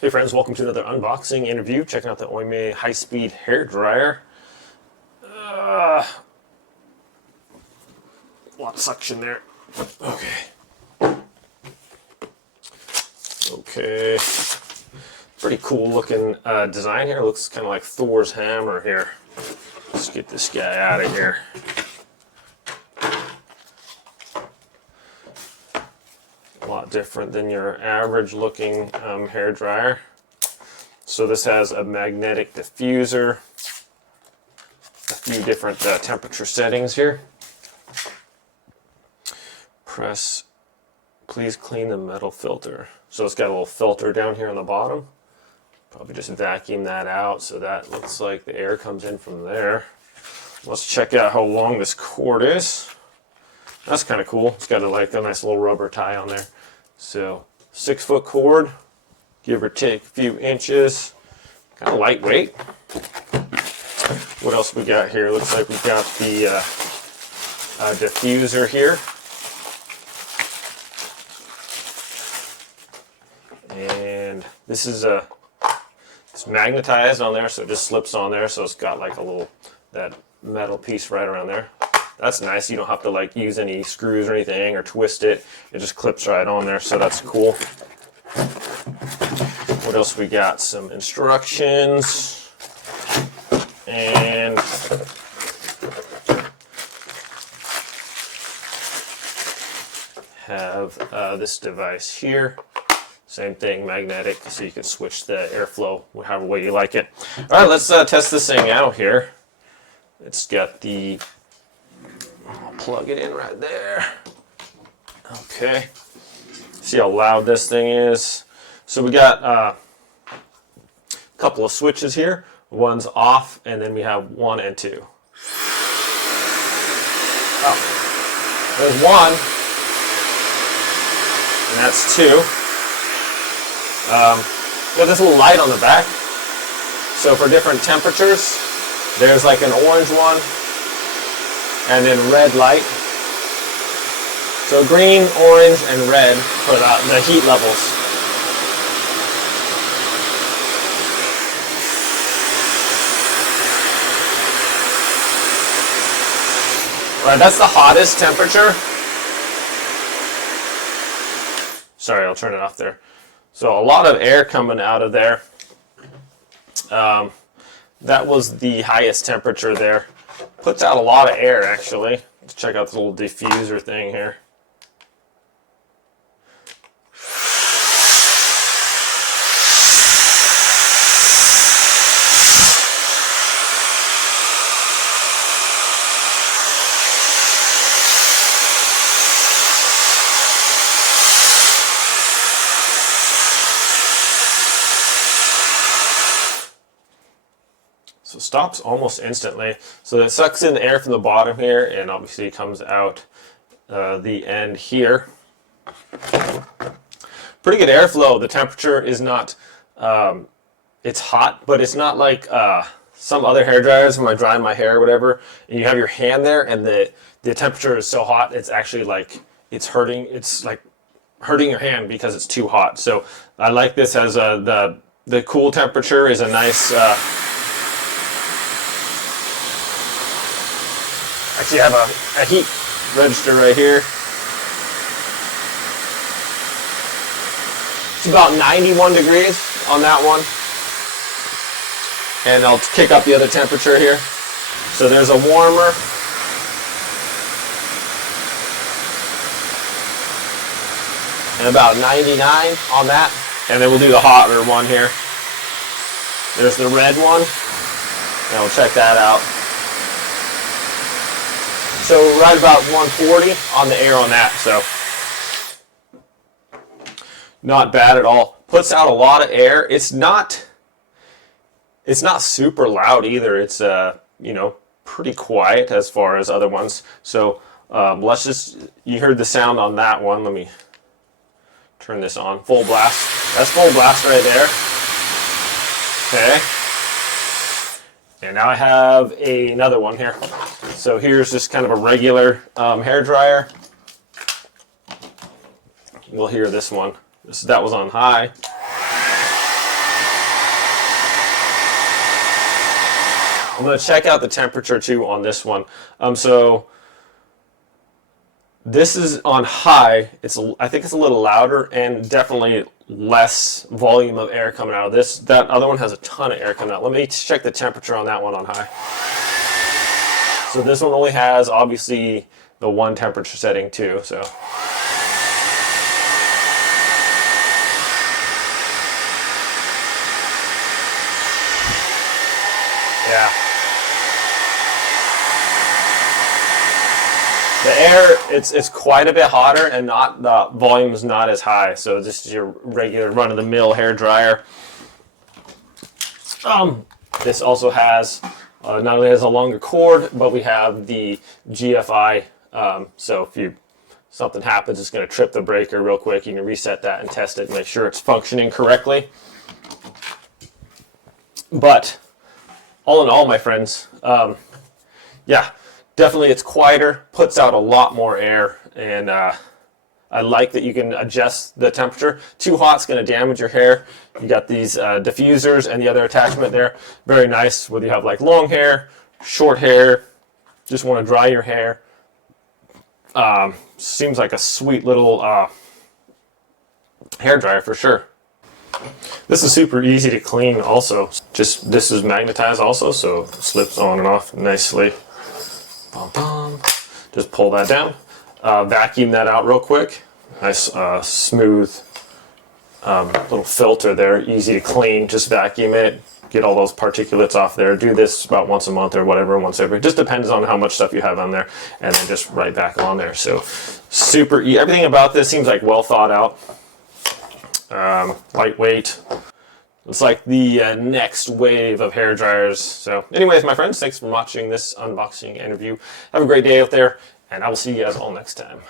Hey friends, welcome to another unboxing interview. Checking out the OIMYE high-speed hair dryer. A lot of suction there. Okay. Pretty cool looking design here. Looks kind of like Thor's hammer here. Let's get this guy out of here. A lot different than your average looking hair dryer. So this has a magnetic diffuser, a few different temperature settings here. Press, please clean the metal filter. So it's got a little filter down here on the bottom. Probably just vacuum that out so that looks like the air comes in from there. Let's check out how long this cord is. That's kind of cool. It's got a nice little rubber tie on there. So 6-foot cord, give or take a few inches. Kind of lightweight. What else we got here? Looks like we've got the diffuser here. And this is it's magnetized on there, so it just slips on there. So it's got like a little, that metal piece right around there. That's nice. You don't have to like use any screws or anything or twist it. It just clips right on there, so that's cool. What else we got? Some instructions. And have this device here. Same thing, magnetic, so you can switch the airflow however way you like it. All right, let's test this thing out here. It's got the, I'll plug it in right there. Okay, see how loud this thing is. So we got a couple of switches here. One's off, and then we have 1 and 2. Oh, there's 1, and that's 2. Got this little light on the back. So for different temperatures, there's like an orange one, and then red light. So green, orange, and red for the heat levels. Right, that's the hottest temperature. Sorry, I'll turn it off there. So a lot of air coming out of there. That was the highest temperature there. Puts out a lot of air actually. Let's check out this little diffuser thing here. So it stops almost instantly. So it sucks in the air from the bottom here, and obviously it comes out the end here. Pretty good airflow. The temperature is not, it's hot, but it's not like some other hair dryers when I dry my hair or whatever, and you have your hand there and the temperature is so hot, it's actually like, it's like hurting your hand because it's too hot. So I like this as the cool temperature is a nice, actually, I have a heat register right here. It's about 91 degrees on that one. And I'll kick up the other temperature here. So there's a warmer. And about 99 on that. And then we'll do the hotter one here. There's the red one. And we'll check that out. So right about 140 on the air on that, so not bad at all. Puts out a lot of air. It's not super loud either. It's you know, pretty quiet as far as other ones. So let's just, you heard the sound on that one. Let me turn this on. Full blast. That's full blast right there. Okay. And now I have another one here. So here's just kind of a regular hair dryer. We'll hear this one. That was on high. I'm going to check out the temperature too on this one. So this is on high. I think it's a little louder and definitely less volume of air coming out of this. That other one has a ton of air coming out. Let me check the temperature on that one on high. So this one only has obviously the one temperature setting too. So yeah. The air, it's quite a bit hotter, and not the volume is not as high. So this is your regular run-of-the-mill hair dryer. This also has not only has a longer cord, but we have the GFI. So if something happens, it's going to trip the breaker real quick. You can reset that and test it and make sure it's functioning correctly. But all in all, my friends, yeah. Definitely it's quieter, puts out a lot more air, and I like that you can adjust the temperature. Too hot's going to damage your hair. You got these diffusers and the other attachment there. Very nice, whether you have like long hair, short hair, just want to dry your hair. Seems like a sweet little hair dryer for sure. This is super easy to clean also. Just this is magnetized also, so it slips on and off nicely. Bum, bum. Just pull that down, vacuum that out real quick. Nice smooth little filter there, easy to clean. Just vacuum it, get all those particulates off there. Do this about once a month or whatever, once every. Just depends on how much stuff you have on there, and then just right back on there. So super easy. Everything about this seems like well thought out, lightweight. It's like the next wave of hair dryers. So anyways, my friends, thanks for watching this unboxing interview. Have a great day out there, and I will see you guys all next time.